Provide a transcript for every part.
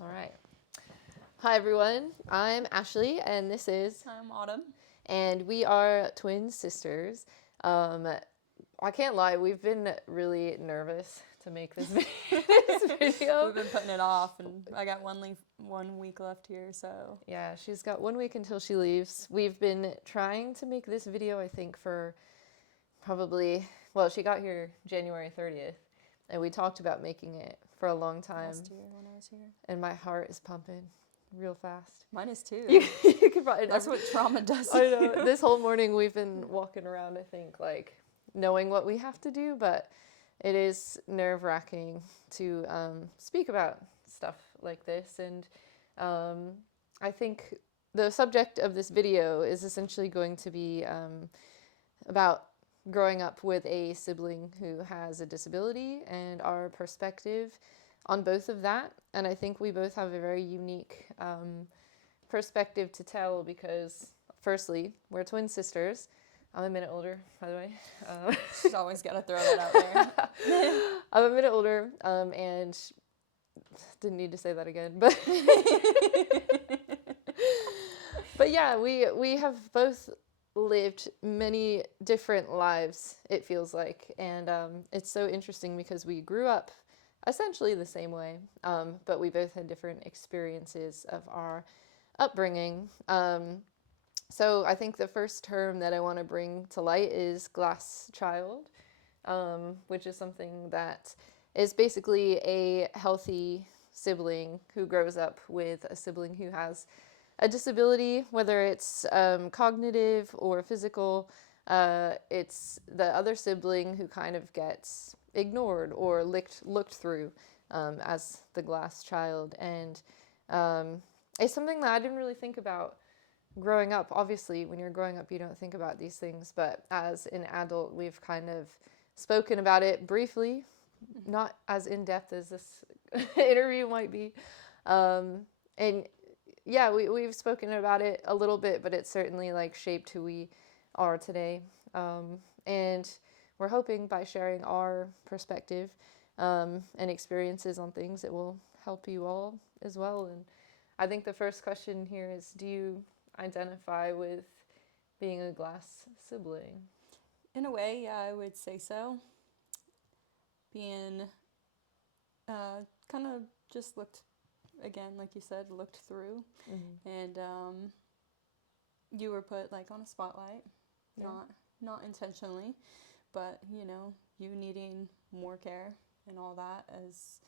All right. Hi, everyone. I'm Ashley, and this is, I'm Autumn. and we are twin sisters. I can't lie, we've been really nervous to make this video. We've been putting it off, and I got 1 week left here, so. Yeah, she's got 1 week until she leaves. We've been trying to make this video, I think, for probably, well, she got here January 30th, and we talked about making it for a long time. Last year when I was here. And my heart is pumping real fast. Mine is too. You could probably. That's what trauma does. I know. This whole morning we've been walking around, I think, like knowing what we have to do, but it is nerve-wracking to speak about stuff like this. And I think the subject of this video is essentially going to be about growing up with a sibling who has a disability and our perspective on both of that. And I think we both have a very unique perspective to tell because, firstly, we're twin sisters. I'm a minute older, by the way. She's always got to throw that out there. I'm a minute older, and didn't need to say that again, but but yeah, we have both lived many different lives, it feels like, and it's so interesting because we grew up essentially the same way, but we both had different experiences of our upbringing. So I think the first term that I want to bring to light is glass child, which is something that is basically a healthy sibling who grows up with a sibling who has a disability, whether it's cognitive or physical. It's the other sibling who kind of gets ignored or looked through as the glass child. And it's something that I didn't really think about growing up. Obviously, when you're growing up, you don't think about these things. But as an adult, we've kind of spoken about it briefly, not as in-depth as this interview might be. And yeah, we've spoken about it a little bit, but it's certainly like shaped who we are today. And we're hoping by sharing our perspective and experiences on things, it will help you all as well. And I think the first question here is, do you identify with being a glass sibling? In a way, yeah, I would say so. Being kind of just looked, again, like you said, looked through. Mm-hmm. And you were put like on a spotlight, Yeah. not intentionally, but you needing more care and all that as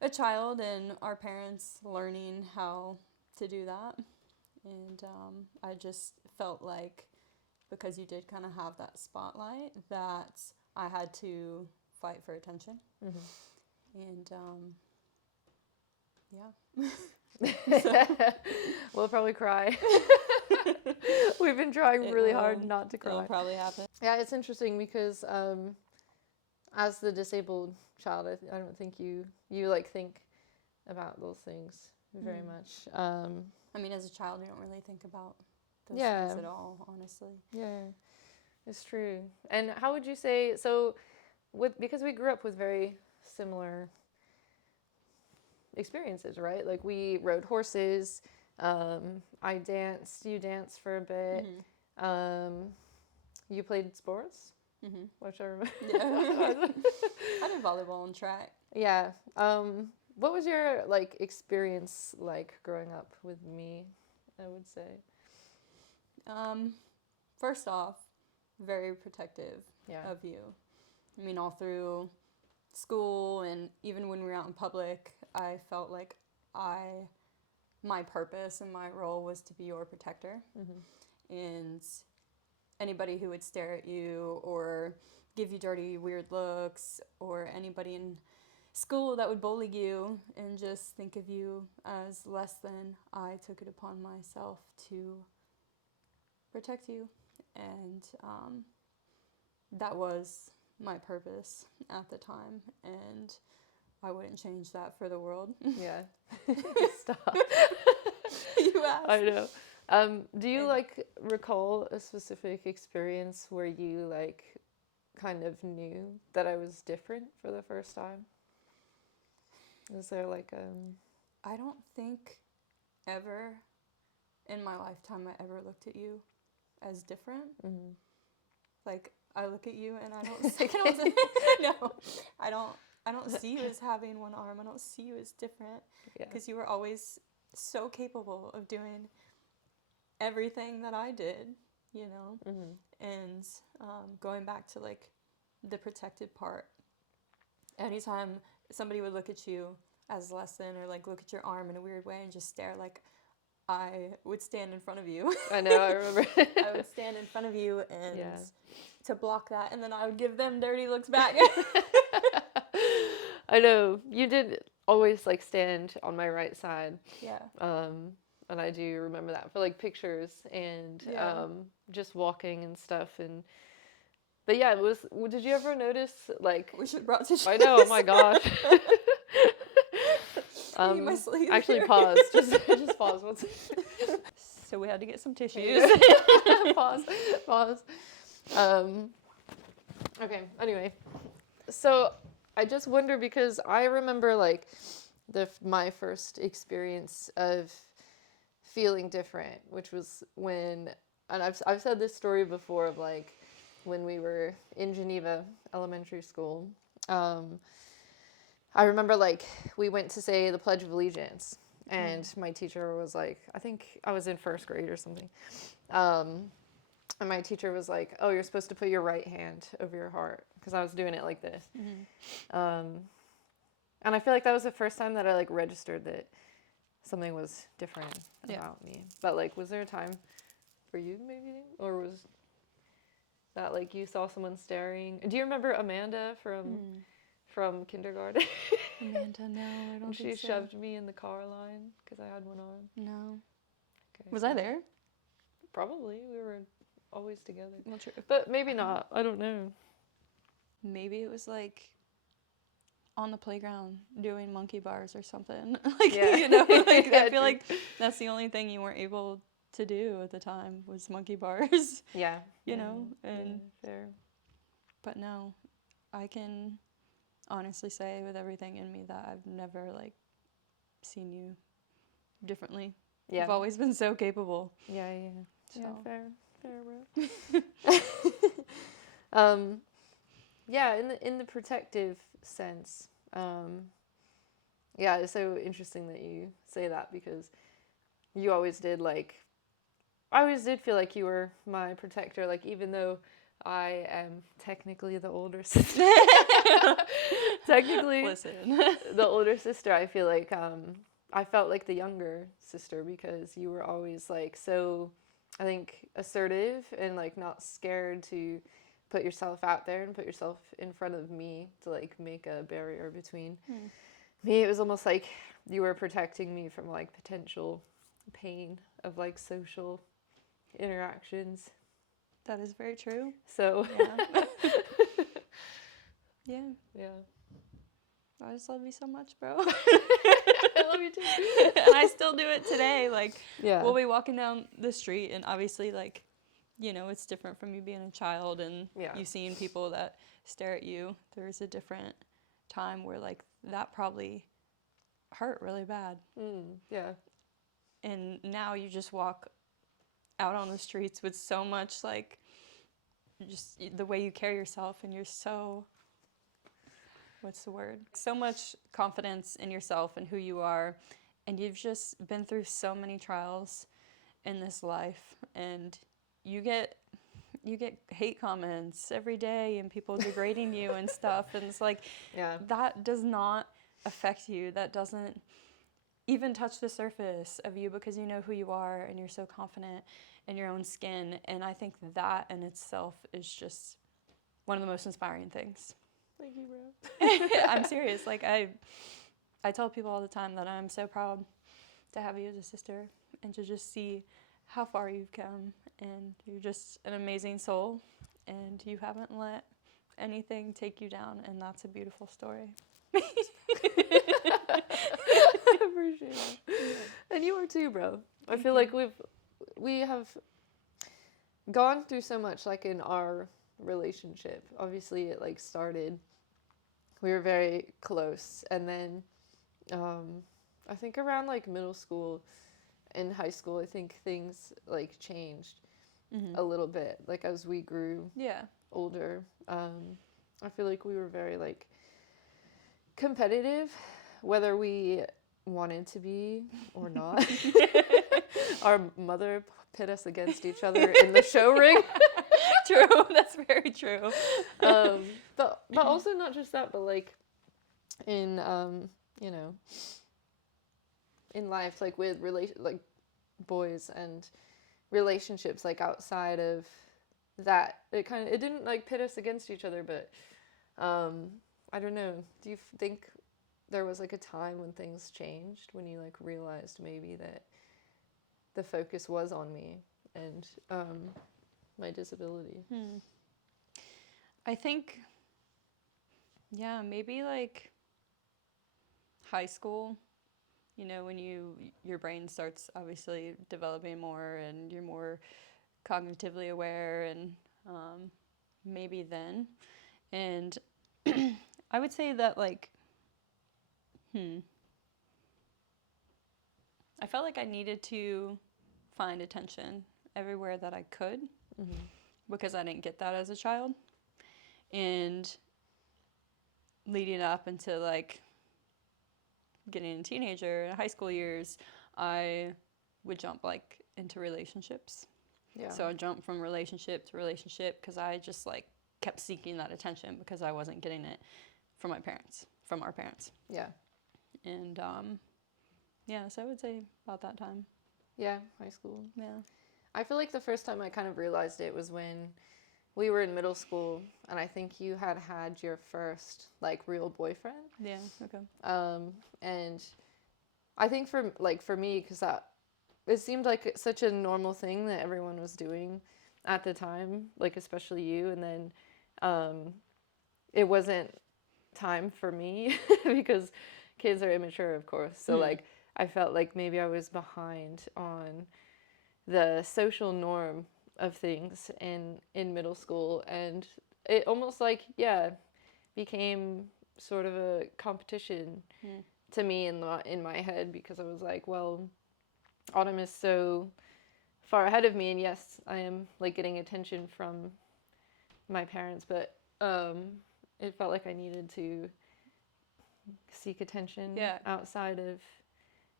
a child, and our parents learning how to do that. And I just felt like because you did kind of have that spotlight that I had to fight for attention. Mm-hmm. And We'll probably cry. We've been trying really hard not to cry. It'll probably happen. Yeah, it's interesting because as the disabled child, I don't think you like think about those things very much. I mean, as a child, you don't really think about those Yeah. things at all, honestly. Yeah, it's true. And how would you say, so because we grew up with very similar experiences, right? Like we rode horses, I danced, you danced for a bit, you played sports, which I remember. Yeah. I did volleyball and track. Yeah. What was your like experience like growing up with me, I would say? First off, very protective Yeah. of you. I mean, all through school and even when we were out in public, I felt like my purpose and my role was to be your protector. And anybody who would stare at you or give you dirty, weird looks, or anybody in school that would bully you and just think of you as less than, I took it upon myself to protect you. And that was my purpose at the time, and I wouldn't change that for the world. Yeah. Stop. You asked. I know. Do you like recall a specific experience where you like kind of knew that I was different for the first time? Is there like I don't think ever in my lifetime I ever looked at you as different. Mm-hmm. Like, I look at you and I don't no, I don't see you as having one arm. I don't see you as different, because you were always so capable of doing everything that I did, you know. Mm-hmm. And going back to like the protective part, anytime somebody would look at you as less than, or like look at your arm in a weird way and just stare, like, I would stand in front of you. I know, I remember. I would stand in front of you and to block that, and then I would give them dirty looks back. I know. You did always like stand on my right side. Yeah. And I do remember that for like pictures and just walking and stuff. But yeah, did you ever notice like, we should have brought tissues. I know, oh my gosh. My sleeve actually here. pause. Just pause. So we had to get some tissues. Pause. Okay, anyway. So I just wonder, because I remember like my first experience of feeling different, which was when, and I've said this story before, of like when we were in Geneva Elementary School. I remember like we went to say the Pledge of Allegiance, and my teacher was like, I think I was in first grade or something. And my teacher was like, oh, you're supposed to put your right hand over your heart, because I was doing it like this. And I feel like that was the first time that I like registered that something was different about me. But like, was there a time for you maybe, or was that like you saw someone staring? Do you remember Amanda from kindergarten? Amanda, no, I don't And think she so. shoved me in the car line because I had one arm. No. Okay, Was I there? Probably. We were always together. Well, true. But maybe not. I don't know. Maybe it was like on the playground doing monkey bars or something. Like, you know, like I feel like that's the only thing you weren't able to do at the time was monkey bars. Yeah. You know, and fair. But no, I can honestly say with everything in me that I've never like seen you differently. Yeah. You've always been so capable. Yeah. So. Yeah, fair, bro. Yeah, in the protective sense. Yeah, it's so interesting that you say that, because you always did like, I always did feel like you were my protector, like even though I am technically the older sister. Technically, Listen. the older sister, I feel like I felt like the younger sister, because you were always like so, I think, assertive and like not scared to put yourself out there and put yourself in front of me to like make a barrier between me. It was almost like you were protecting me from like potential pain of like social interactions. That is very true. So yeah. I just love you so much, bro. I love you too. And I still do it today. Like, yeah, we'll be walking down the street, and obviously, like, you know, it's different from you being a child and you seeing people that stare at you. There's a different time where, like, that probably hurt really bad. Yeah. And now you just walk out on the streets with so much, like, just the way you carry yourself, and you're so, what's the word? So much confidence in yourself and who you are. And you've just been through so many trials in this life, and you get hate comments every day and people degrading you and stuff, and it's like that does not affect you. That doesn't even touch the surface of you, because you know who you are and you're so confident in your own skin. And I think that in itself is just one of the most inspiring things. Thank you, bro. I'm serious. Like, I tell people all the time that I'm so proud to have you as a sister, and to just see how far you've come, and you're just an amazing soul, and you haven't let anything take you down, and that's a beautiful story. I appreciate it. Yeah. And you are too, bro. I feel like we have gone through so much, like, in our relationship. Obviously, it like started, we were very close, and then I think around like middle school and high school, I think things like changed a little bit. Like as we grew Yeah. older, I feel like we were very like competitive, whether we wanted to be or not. Our mother pit us against each other in the show ring. True, that's very true. But also not just that, but like in you know, in life, like with like boys and relationships, like outside of that, it didn't like pit us against each other, but I don't know. Do you think there was like a time when things changed, when you like realized maybe that the focus was on me and my disability? I think, yeah, maybe like high school, you know, when your brain starts obviously developing more and you're more cognitively aware, and maybe then. And I would say that like I felt like I needed to find attention everywhere that I could because I didn't get that as a child. And leading up into like getting a teenager and high school years, I would jump like into relationships. Yeah. So I jumped from relationship to relationship because I just like kept seeking that attention because I wasn't getting it from our parents. Yeah. And yeah, so I would say about that time. Yeah, high school. Yeah. I feel like the first time I kind of realized it was when we were in middle school, and I think you had your first like real boyfriend. Yeah. Okay. And I think for me, because it seemed like such a normal thing that everyone was doing at the time, like especially you, and then it wasn't time for me because kids are immature, of course. So like I felt like maybe I was behind on the social norm of things in middle school, and it almost like became sort of a competition to me in my head, because I was like, well, Autumn is so far ahead of me, and yes, I am like getting attention from my parents, but it felt like I needed to seek attention outside of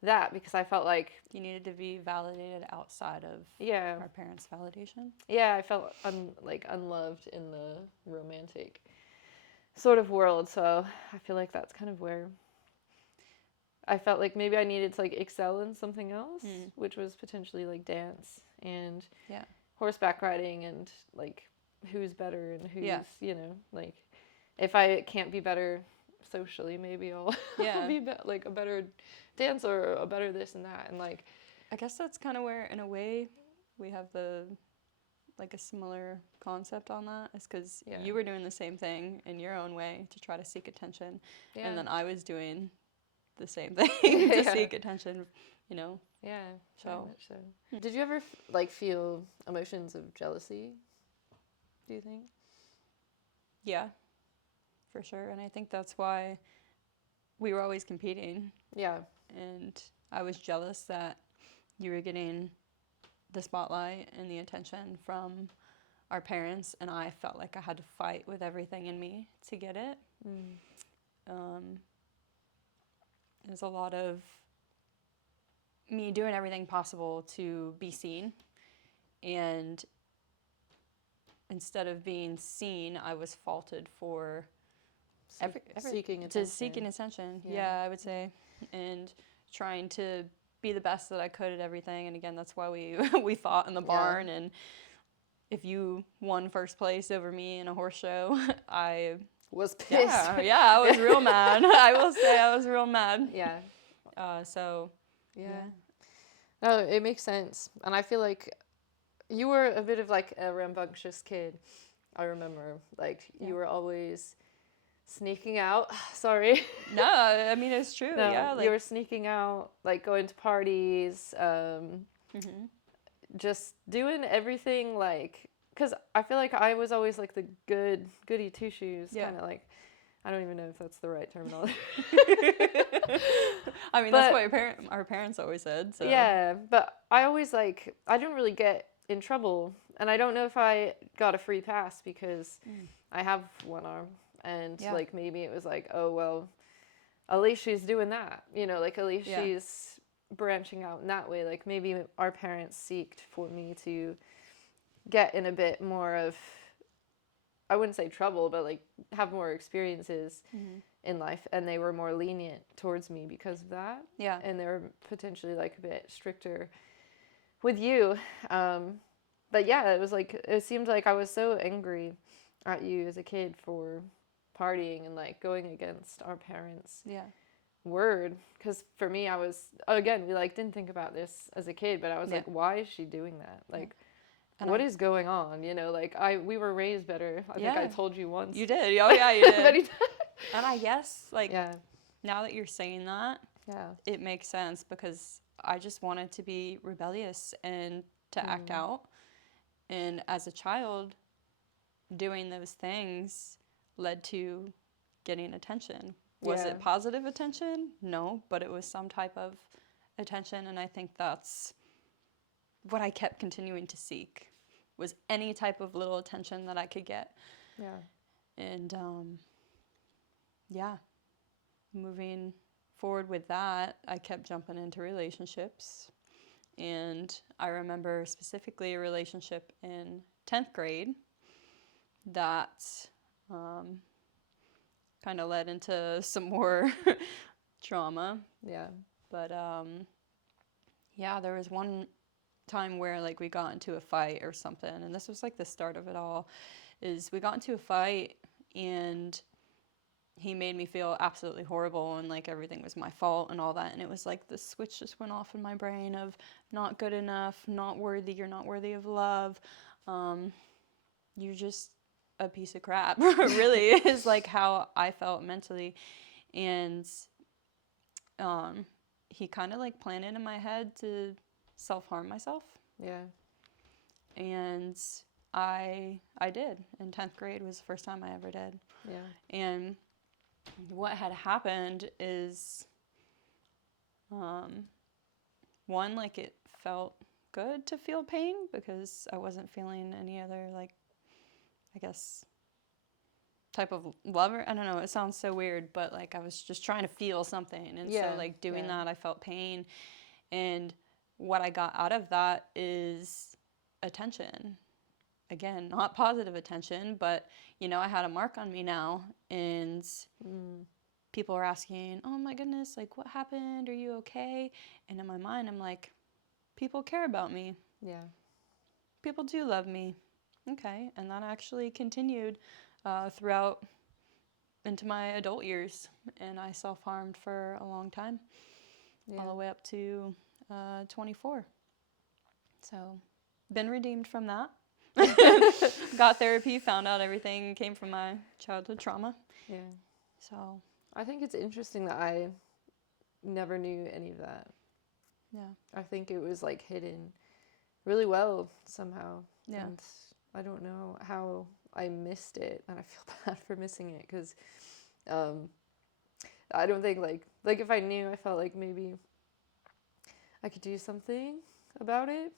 that, because I felt like you needed to be validated outside of our parents' validation. Yeah, I felt unloved in the romantic sort of world, so I feel like that's kind of where I felt like maybe I needed to like excel in something else, which was potentially like dance and horseback riding, and like who's better and who's like if I can't be better socially, maybe I'll be like a better dancer or a better this and that, and like I guess that's kind of where in a way we have the like a similar concept on that, is because you were doing the same thing in your own way to try to seek attention, and then I was doing the same thing to seek attention, you know. Yeah, so very much so. Did you ever like feel emotions of jealousy, do you think? Yeah, for sure. And I think that's why we were always competing. Yeah. And I was jealous that you were getting the spotlight and the attention from our parents, and I felt like I had to fight with everything in me to get it. There's a lot of me doing everything possible to be seen, and instead of being seen, I was faulted for seeking attention. Yeah, I would say, and trying to be the best that I could at everything. And again, that's why we fought in the barn. And if you won first place over me in a horse show, I was pissed. Yeah, I was real mad. I will say I was real mad. Yeah. So. Yeah. No, it makes sense, and I feel like you were a bit of like a rambunctious kid. I remember, like you were always sneaking out. Sorry. No, I mean it's true. No, yeah, like you were sneaking out, like going to parties, just doing everything, like, because I feel like I was always like the goody two shoes, kind of like I don't even know if that's the right terminology. I mean, that's what our parents always said. So Yeah, but I always like, I didn't really get in trouble. And I don't know if I got a free pass because I have one arm. And like, maybe it was like, oh, well, at least she's doing that. You know, like, at least she's branching out in that way. Like, maybe our parents seeked for me to get in a bit more of, I wouldn't say trouble, but like have more experiences in life, and they were more lenient towards me because of that. Yeah. And they were potentially like a bit stricter with you. But yeah, it was like, it seemed like I was so angry at you as a kid for partying and like going against our parents' word. Because for me, I was, again, we like didn't think about this as a kid, but I was like, why is she doing that? Like, and what is going on? You know, like we were raised better. I think I told you once. You did. Oh yeah, you did. And I guess like now that you're saying that, it makes sense because I just wanted to be rebellious and to act out. And as a child, doing those things led to getting attention. Was it positive attention? No, but it was some type of attention, and I think that's what I kept continuing to seek, was any type of little attention that I could get. Yeah. And moving forward with that, I kept jumping into relationships. And I remember specifically a relationship in 10th grade that kind of led into some more trauma. Yeah. But there was one time where like we got into a fight or something, and this was like the start of it all. Is we got into a fight and he made me feel absolutely horrible and like everything was my fault and all that, and it was like the switch just went off in my brain of not good enough, not worthy, you're not worthy of love, you're just a piece of crap. Really is like how I felt mentally. And he kind of like planted in my head to self-harm myself. Yeah. And I did. In 10th grade was the first time I ever did. Yeah. And what had happened is, one, like it felt good to feel pain because I wasn't feeling any other, like, I guess, type of love. I don't know, it sounds so weird, but like I was just trying to feel something. And so like doing that, I felt pain. And what I got out of that is attention. Again, not positive attention, but, you know, I had a mark on me now, and people are asking, oh my goodness, like, what happened? Are you okay? And in my mind, I'm like, people care about me. Yeah. People do love me. Okay. And that actually continued throughout into my adult years, and I self-harmed for a long time, all the way up to 24. So, been redeemed from that. Got therapy, found out everything came from my childhood trauma. Yeah. So, I think it's interesting that I never knew any of that. yeah. I think it was like hidden really well somehow. Yeah. And I don't know how I missed it, and I feel bad for missing it because I don't think like if I knew, I felt like maybe I could do something about it,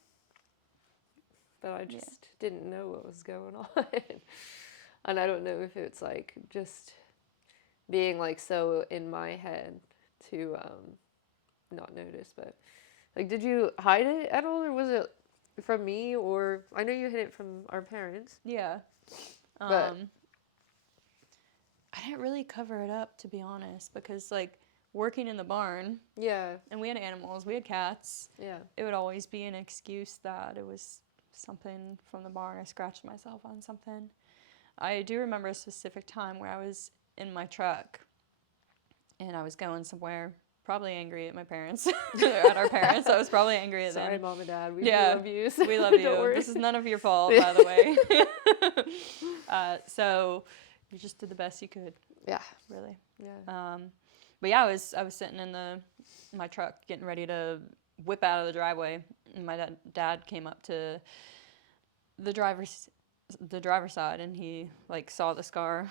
but I just didn't know what was going on. And I don't know if it's like just being like so in my head to not notice, but like, did you hide it at all, or was it from me? Or I know you hid it from our parents. Yeah. But I didn't really cover it up, to be honest, because like working in the barn, and we had animals, we had cats. Yeah. It would always be an excuse that it was something from the barn. I scratched myself on something. I do remember a specific time where I was in my truck and I was going somewhere, probably angry at my parents, at our parents. I was probably angry at them. Sorry, Mom and Dad. We love you. We love you. Don't worry. This is none of your fault, by the way. So you just did the best you could. Yeah. Really. Yeah. But yeah, I was sitting in my truck getting ready to whip out of the driveway, and my dad came up to the driver's side, and he like saw the scar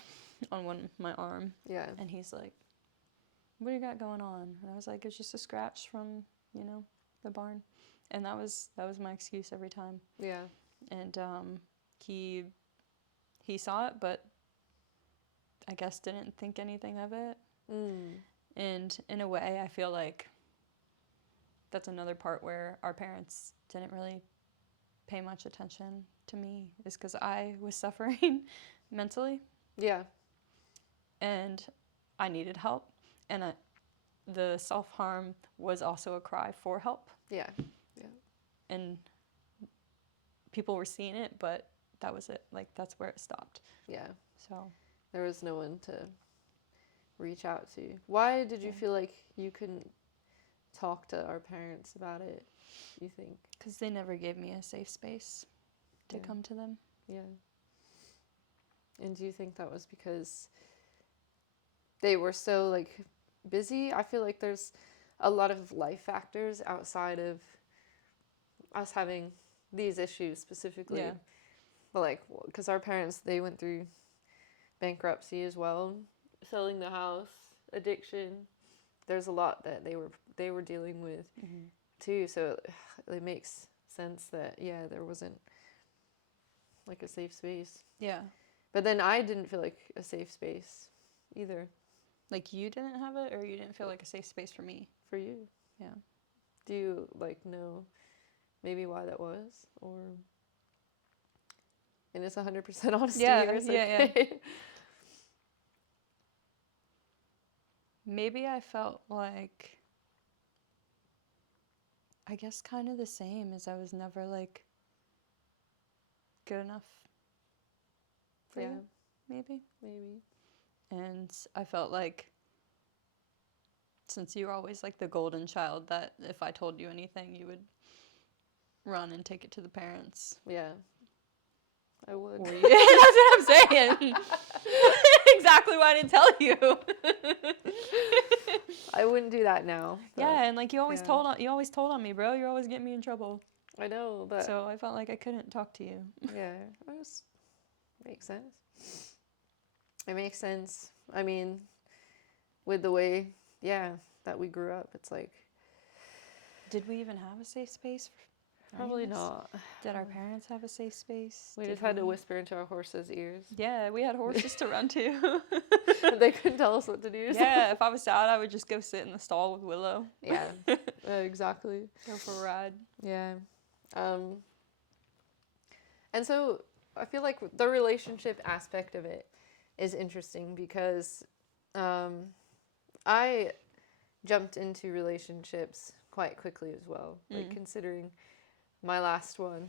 on my arm. Yeah. And he's like, what do you got going on? And I was like, it's just a scratch from, the barn. And that was my excuse every time. Yeah. And he saw it, but I guess didn't think anything of it. And in a way, I feel like that's another part where our parents didn't really pay much attention to me, is because I was suffering mentally. Yeah. And I needed help. And the self-harm was also a cry for help. Yeah. And people were seeing it, but that was it. Like, that's where it stopped. Yeah. So there was no one to reach out to. Why did you feel like you couldn't talk to our parents about it, you think? Because they never gave me a safe space to come to them. Yeah. And do you think that was because they were so, like, busy? I feel like there's a lot of life factors outside of us having these issues specifically. Yeah. But, like, because our parents, they went through bankruptcy as well, selling the house, addiction. There's a lot that they were dealing with too. So it makes sense that there wasn't like a safe space. Yeah. But then I didn't feel like a safe space either. Like, you didn't have it, or you didn't feel like a safe space for me? For you. Yeah. Do you like know maybe why that was, or? And it's 100% honesty here. So Yeah. Maybe I felt like, I guess kind of the same, as I was never, like, good enough for you, maybe. And I felt like, since you were always, like, the golden child, that if I told you anything, you would run and take it to the parents. Yeah. I would. That's what I'm saying. Exactly why I didn't tell you. I wouldn't do that now. Yeah, and like you always told on me, bro. You're always getting me in trouble. I know, but so I felt like I couldn't talk to you. Yeah, makes sense. It makes sense. I mean, with the way, that we grew up, it's like. Did we even have a safe space? Probably not. Did our parents have a safe space? We just had to whisper into our horses' ears. Yeah, we had horses to run to. They couldn't tell us what to do. Yeah, if I was sad, I would just go sit in the stall with Willow. Yeah, exactly. Go for a ride. Yeah. And so I feel like the relationship aspect of it is interesting because I jumped into relationships quite quickly as well, like considering my last one.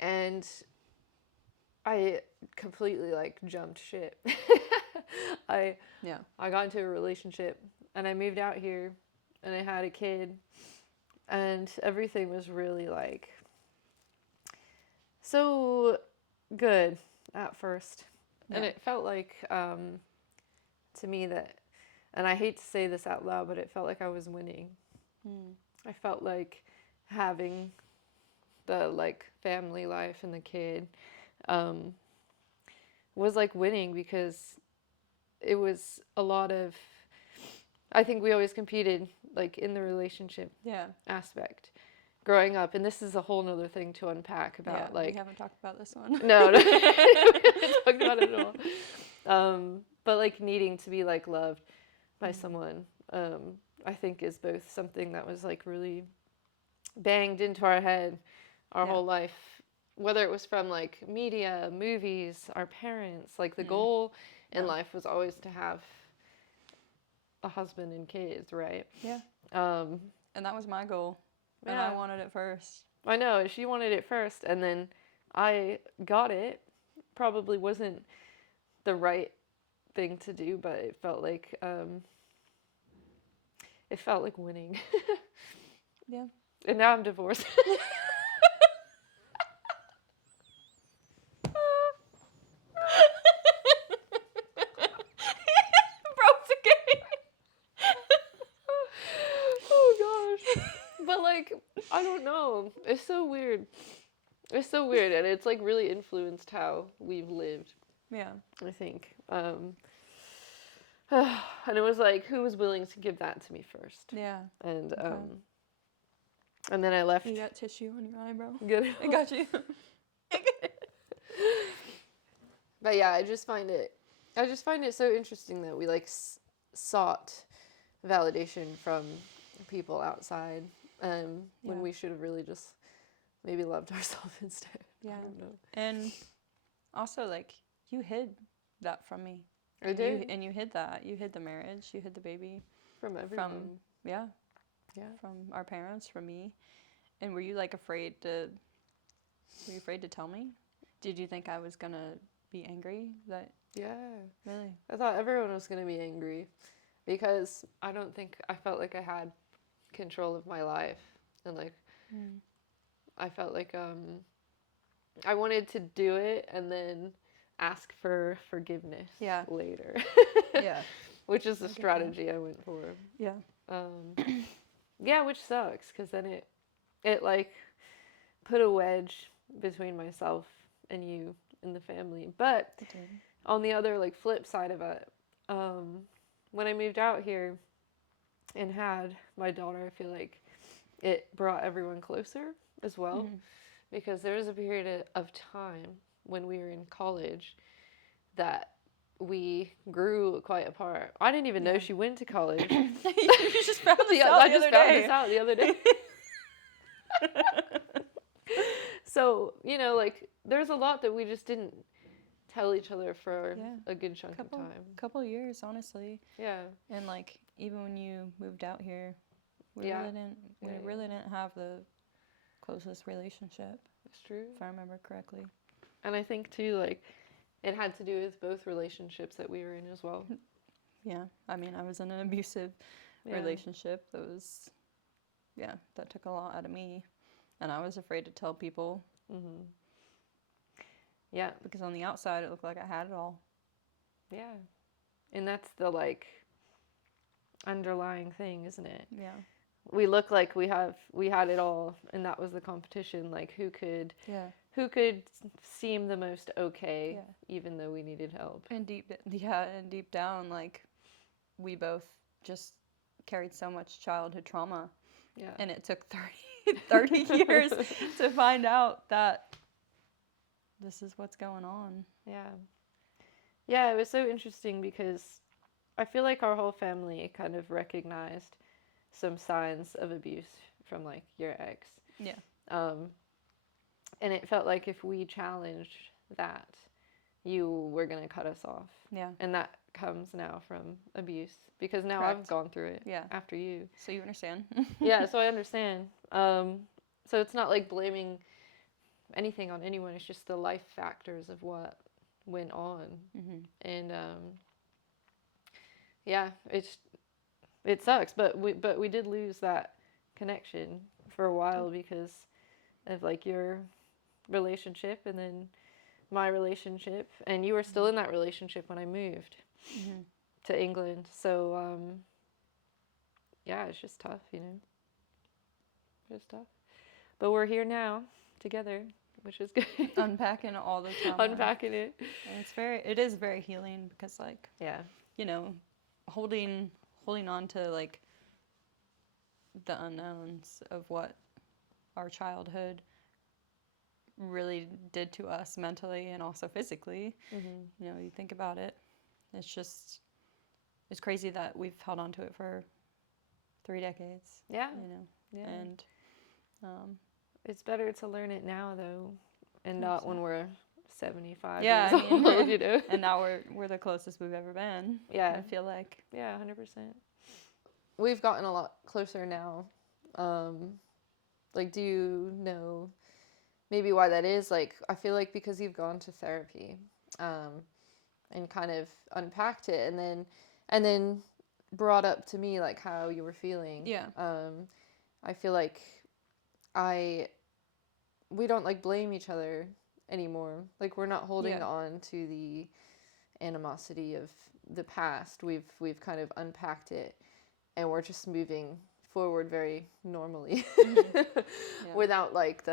And I completely like jumped ship. I got into a relationship and I moved out here and I had a kid and everything was really like so good at first. And it felt like to me that, and I hate to say this out loud, but it felt like I was winning. I felt like having the like family life and the kid was like winning because it was a lot of, I think we always competed like in the relationship aspect growing up, and this is a whole nother thing to unpack about. Like, we haven't talked about this one. No, we haven't talked about it at all. But like needing to be like loved by someone, I think is both something that was like really banged into our head our whole life, whether it was from like media, movies, our parents. Like the goal in life was always to have a husband and kids, right? Yeah. And that was my goal. And I wanted it first. I know, she wanted it first, and then I got it. Probably wasn't the right thing to do, but it felt like winning. Yeah. And now I'm divorced. Broke the game. Oh gosh. But like, I don't know. It's so weird. And it's like really influenced how we've lived. Yeah. I think. And it was like, who was willing to give that to me first? Yeah. And Okay. and then I left. You got tissue on your eyebrow. Good. I got you. But yeah, I just find it so interesting that we like sought validation from people outside, when Yeah. we should have really just maybe loved ourselves instead. Yeah. I don't know. And also, like, you hid that from me. I did. And you hid that. You hid the marriage. You hid the baby. From everyone. Yeah. Yeah. From our parents, from me. And were you, like, afraid to tell me? Did you think I was going to be angry? Yeah. Really? I thought everyone was going to be angry because I don't think I felt like I had control of my life. And like, I felt like I wanted to do it and then ask for forgiveness later. Yeah. Which is the strategy I went for. Yeah. Yeah, which sucks because then it like put a wedge between myself and you and the family. But It did. on the other like flip side of it, when I moved out here and had my daughter, I feel like it brought everyone closer as well, because there was a period of time when we were in college that we grew quite apart. I didn't even know she went to college. You just found this out I the just other found day. this out the other day. So, like, there's a lot that we just didn't tell each other for a good chunk of time. Couple years, honestly. Yeah. And, like, even when you moved out here, we really didn't have the closest relationship. It's true. If I remember correctly. And I think, too, like, it had to do with both relationships that we were in as well. Yeah. I mean, I was in an abusive relationship that took a lot out of me. And I was afraid to tell people. Mm-hmm. Yeah. Because on the outside, it looked like I had it all. Yeah. And that's the, like, underlying thing, isn't it? Yeah. We look like we had it all, and that was the competition. Like, who could seem the most okay, even though we needed help. And deep down, like, we both just carried so much childhood trauma. Yeah. And it took 30 years to find out that this is what's going on. Yeah. Yeah, it was so interesting because I feel like our whole family kind of recognized some signs of abuse from, like, your ex. Yeah. And it felt like if we challenged that, you were going to cut us off. Yeah. And that comes now from abuse because now Correct. I've gone through it after you. So you understand. Yeah, so I understand. So it's not like blaming anything on anyone. It's just the life factors of what went on. Mm-hmm. And yeah, it sucks, but we did lose that connection for a while because of, like, your relationship and then my relationship, and you were still in that relationship when I moved to England. So yeah, it's just tough, It's tough. But we're here now together, which is good. Unpacking all the trauma. Unpacking it. And it is very healing because, like, yeah, holding on to, like, the unknowns of what our childhood really did to us mentally and also physically. Mm-hmm. You think about it, it's crazy that we've held on to it for 3 decades. Yeah. Yeah. And it's better to learn it now, though, and not when we're 75 years old, And now we're the closest we've ever been. Yeah. I feel like. Yeah, 100%. We've gotten a lot closer now. Like, do you know maybe why that is? Like, I feel like because you've gone to therapy, and kind of unpacked it, and then brought up to me, like, how you were feeling. Yeah. I feel like we don't, like, blame each other anymore. Like, we're not holding on to the animosity of the past. We've kind of unpacked it, and we're just moving forward very normally, without, like,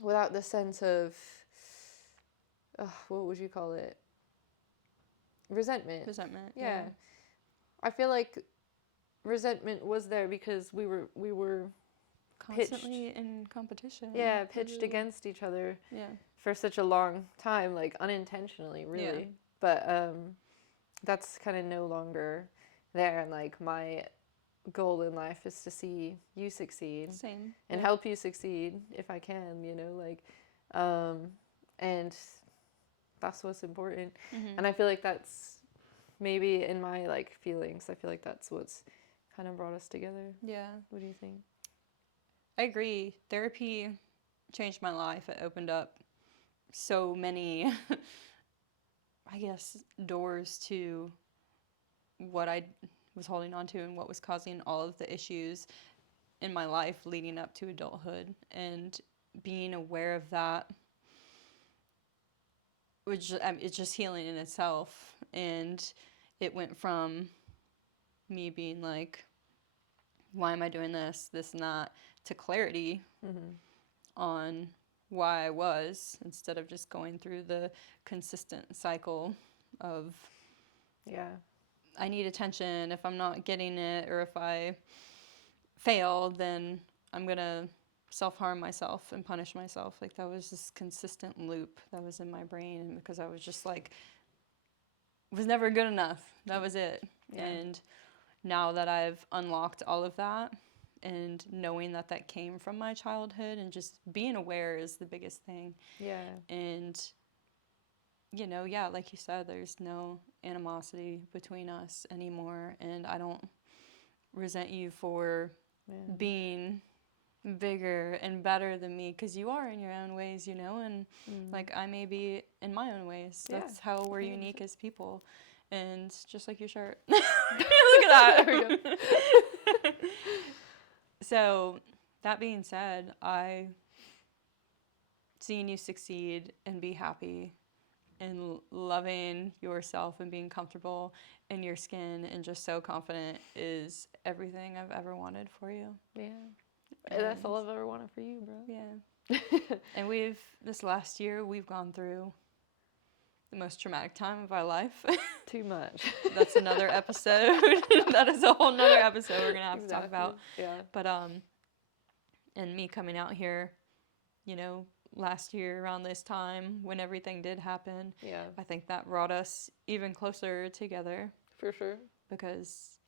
without the sense of what would you call it? Resentment. Resentment. Yeah. I feel like resentment was there because we were Constantly in competition. Yeah, pitched against each other. Yeah. For such a long time, like unintentionally, really. Yeah. But that's kind of no longer there, and like my goal in life is to see you succeed. Same. And help you succeed if I can, you know, like and that's what's important. And I feel like that's maybe in my like feelings, I feel like that's what's kind of brought us together. Yeah. What do you think? I agree. Therapy changed my life. It opened up so many, I guess, doors to what I was holding on to and what was causing all of the issues in my life leading up to adulthood. And being aware of that, which it's just healing in itself. And it went from me being like, why am I doing this and that, to clarity on why I was, instead of just going through the consistent cycle of, I need attention. If I'm not getting it, or if I fail, then I'm going to self-harm myself and punish myself. Like, that was this consistent loop that was in my brain, because I was just like, was never good enough. That was it. Yeah. And now that I've unlocked all of that, and knowing that that came from my childhood, and just being aware is the biggest thing. Yeah. And, you know, yeah, like you said, there's no animosity between us anymore. And I don't resent you for being bigger and better than me, because you are in your own ways, you know, and like I may be in my own ways. That's how we're unique as people. And just like your shirt. Look at that. There we go. So, that being said, seeing you succeed and be happy and loving yourself and being comfortable in your skin and just so confident is everything I've ever wanted for you. Yeah. And that's all I've ever wanted for you, bro. Yeah. And this last year, we've gone through the most traumatic time of our life. Too much. That's another episode. That is a whole nother episode we're going to have to talk about. Yeah. But, and me coming out here, you know, last year around this time when everything did happen, I think that brought us even closer together. For sure. Because,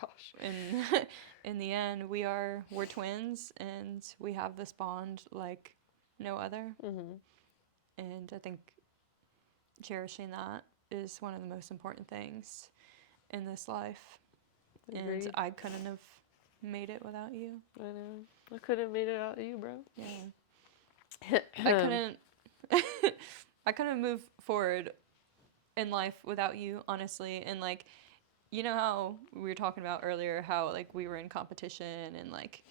gosh. In the end, we're twins, and we have this bond like no other. And I think cherishing that is one of the most important things in this life. Agreed. And I couldn't have made it without you. I know. I couldn't have made it without you, bro. Yeah. I couldn't move forward in life without you, honestly. And like, you know how we were talking about earlier, how like we were in competition, and like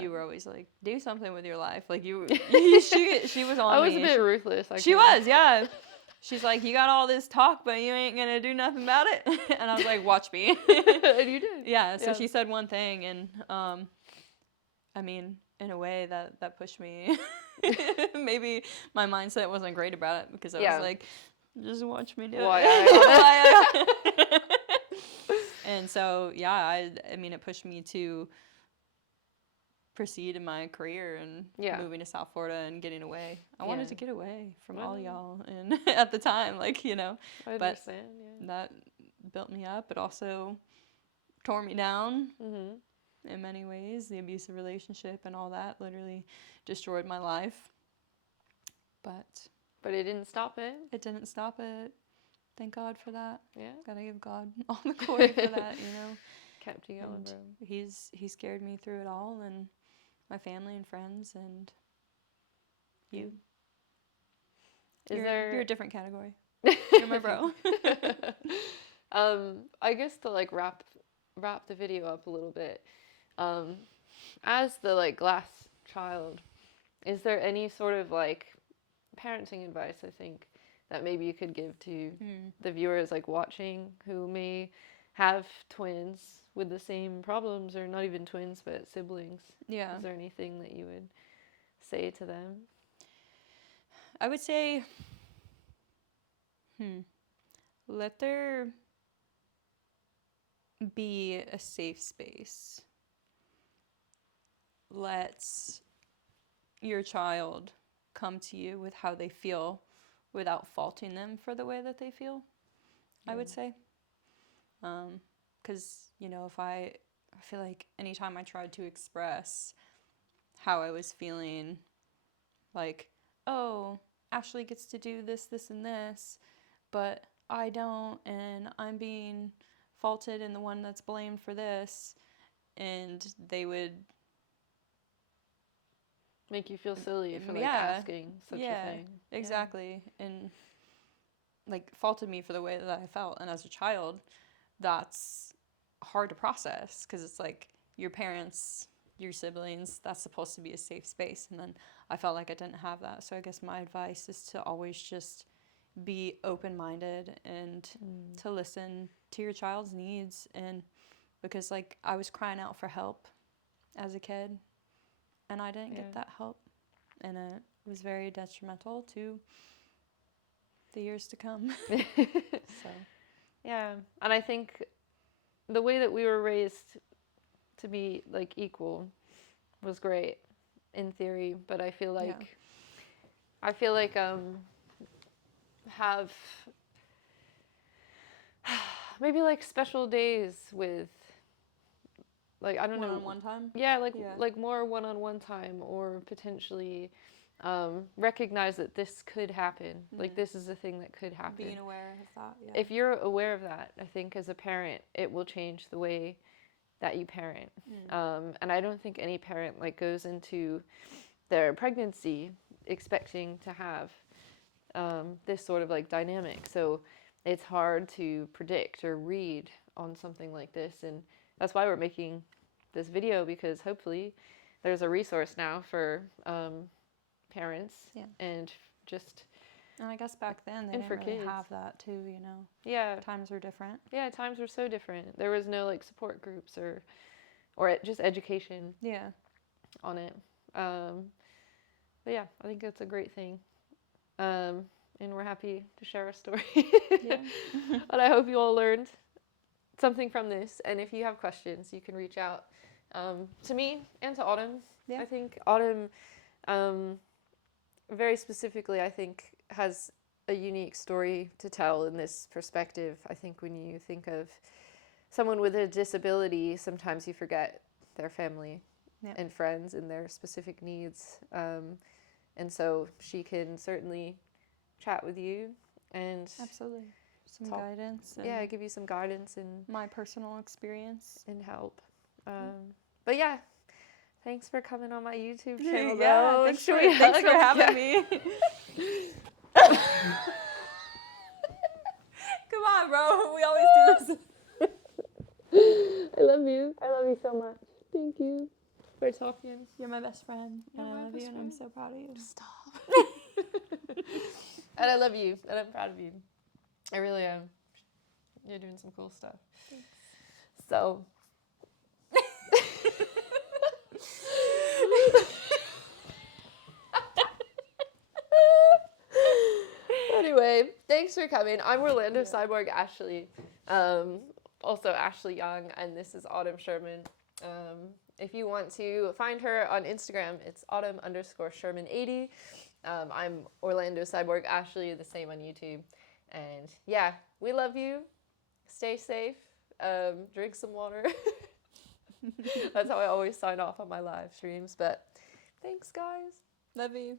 you were always like, do something with your life. Like she was on me. I was a bit ruthless. She was, yeah. She's like, you got all this talk, but you ain't gonna do nothing about it. And I was like, watch me. And you did. Yeah, so she said one thing, and I mean, in a way that pushed me. Maybe my mindset wasn't great about it, because I was like, just watch me do it. And so, I mean, it pushed me to proceed in my career and moving to South Florida and getting away. I wanted to get away from all y'all, and at the time, like, you know, I understand, that built me up. It also tore me down in many ways. The abusive relationship and all that literally destroyed my life. But it didn't stop it. It didn't stop it. Thank God for that. Yeah. Gotta give God all the glory for that, you know. Kept you going, bro. He scared me through it all, and my family and friends, and you. You're a different category. You're my bro. I guess to like wrap the video up a little bit, as the like glass child, is there any sort of like parenting advice, I think, that maybe you could give to the viewers like watching who may have twins with the same problems, or not even twins but siblings? Yeah. Is there anything that you would say to them? I would say Let there be a safe space. Let your child come to you with how they feel without faulting them for the way that they feel, I would say. Because, if I feel like anytime I tried to express how I was feeling, like, oh, Ashley gets to do this, this, and this, but I don't, and I'm being faulted and the one that's blamed for this, and they would make you feel silly for like asking such a thing. Exactly. And like faulted me for the way that I felt, and as a child that's hard to process because it's like your parents, your siblings, that's supposed to be a safe space, and then I felt like I didn't have that. So I guess my advice is to always just be open-minded and to listen to your child's needs. And because like I was crying out for help as a kid and I didn't get that help, and it was very detrimental to the years to come. So yeah, and I think the way that we were raised to be like equal was great in theory, but I feel like have maybe like special days with like I don't know, one-on-one time. Like more one-on-one time, or potentially recognize that this could happen. Like this is a thing that could happen. Being aware of that. Yeah. If you're aware of that, I think as a parent, it will change the way that you parent. And I don't think any parent like goes into their pregnancy expecting to have this sort of like dynamic. So it's hard to predict or read on something like this, and that's why we're making this video, because hopefully there's a resource now for parents and just. And I guess back then they didn't really have that too, Yeah. Times were different. Yeah, times were so different. There was no like support groups or just education. Yeah. On it. But yeah, I think that's a great thing. And we're happy to share our story. Yeah. And I hope you all learned something from this. And if you have questions, you can reach out to me and to Autumn. Yeah. I think Autumn, very specifically, I think has a unique story to tell in this perspective. I think when you think of someone with a disability, sometimes you forget their family and friends and their specific needs. And so she can certainly chat with you and absolutely some guidance. And give you some guidance and my personal experience and help. But yeah, thanks for coming on my YouTube channel. Yeah, thanks for having me. Come on, bro. We always do this. I love you. I love you so much. Thank you for talking. You're my best friend. And I love you, and I'm so proud of you. Stop. And I love you, and I'm proud of you. I really am. You're doing some cool stuff. Thanks. So. Anyway, thanks for coming. I'm Orlando Cyborg Ashley. Also Ashley Young, and this is Autumn Sherman. If you want to find her on Instagram, it's autumn_Sherman80. I'm Orlando Cyborg Ashley, the same on YouTube. And yeah, we love you. Stay safe. Drink some water. That's how I always sign off on my live streams. But thanks, guys. Love you.